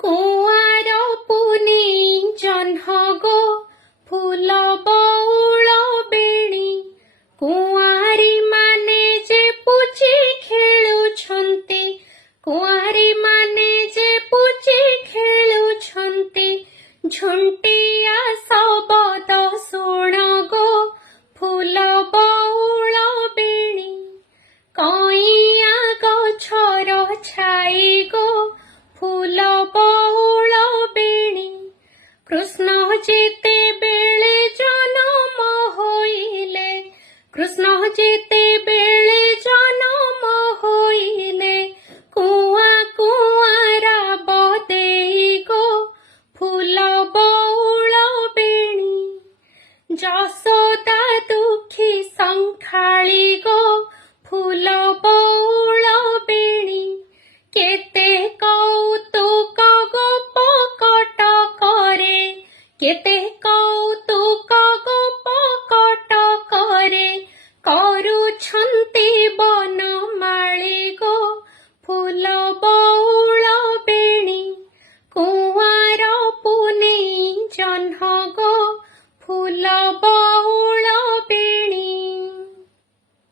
କୁଆଁର ପୁନେଇ ଜହ୍ନ ଗୋ ଫୁଲ ବଉଳ ବେଣୀ କୁଆଁରୀ ମାନେ ଯେ ପୁଚି ଖେଳୁଛନ୍ତି କୁଆଁରୀ ମାନେ ଯେ ପୁଚି ଖେଳୁଛନ୍ତି ଝୁଣ୍ଟିଆ ଶବଦ ଶୁଣ ଗୋ ଫୁଲ ବଉଳ ବେଣୀ କଇଁଆ ଗଛର ଛାଇ ଗୋ ଫୁଲ ବଉଳ ବେଣୀ କୃଷ୍ଣ ଯେତେବେଳେ ଜନମ ହୋଇଲେ କୃଷ୍ଣ ଯେତେବେଳେ ଜନମ ହୋଇଲେ କୁଆଁ କୁଆଁ ରାବ ଦେଇ ଗୋ ଫୁଲ ବଉଳ ବେଣୀ ଯଶୋଦା ଦୁଃଖୀ ସଂଖାଳି ଗୋ ଫୁଲ ବଉଳ ବେଣୀ କେତେ କୌତୁକ ଗୋପ କଟକରେ କେତେ କୌତୁକ ଗୋପ କଟକରେ କରୁଛନ୍ତି ବନମାଳି ଗୋ ଫୁଲ ବଉଳ ବେଣୀ କୁଆଁର ପୁନେଇ ଜହ୍ନ ଗୋ ଫୁଲ